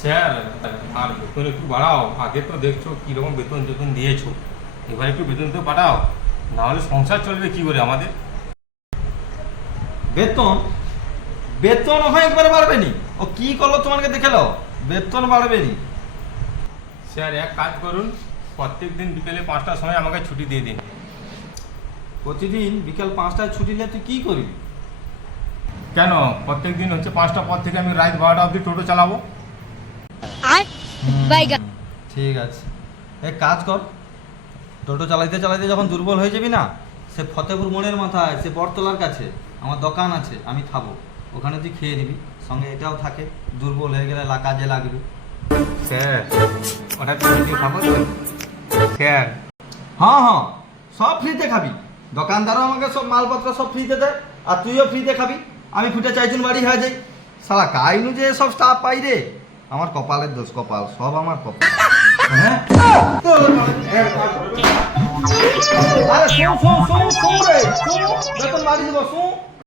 Sir, আর বেতন একটু বাড়াও। আগে তো দেখছো কীরকম বেতন টেতন দিয়েছো, এবার একটু বেতন তো বাড়াও, নাহলে সংসার চলবে কি করে আমাদের? বেতন বেতন হয় একবার বাড়বে নি। ও কি করলো তোমাকে দেখে নাও, বেতন বাড়বে নি। স্যার এক কাজ করুন, প্রত্যেক দিন বিকেলে 5টার সময় আমাকে ছুটি দিয়ে দিন। প্রতিদিন বিকাল 5টায় ছুটি নিলে তুই কি করবি? কেন, প্রত্যেক দিন হচ্ছে 5টা পর থেকে আমি রাত 12টা অবধি টোটো চালাবো। ঠিক আছে, এক কাজ কর, টোটো চালাইতে চালাইতে যখন দুর্বল হয়ে যাবি না, সে ফতেপুর মোড়ের মাথায়, সে বটতলার কাছে আমার দোকান আছে, আমি খাবো, ওখানে তুই খেয়ে নিবি, সঙ্গে এটাও থাকে, দুর্বল হয়ে গেলে কাজে লাগবে। স্যার, ওটা তো নিজে খাবো তো স্যার। হ্যাঁ হ্যাঁ, সব ফ্রিতে খাবি, দোকানদারও আমাকে সব মালপত্র সব ফ্রিতে দেয়, আর তুইও ফ্রিতে খাবি। আমি ফুটে চাইছুন বাড়ি হয়ে যাই, সালা কাইনু যে সব স্টাফ পাই রে, আমার কপালের দোষ, কপাল সব আমার কপাল। হ্যাঁ আরে শোন শোন শোন শোন রে, শোন, বেতন বাড়ি দিব, শোন।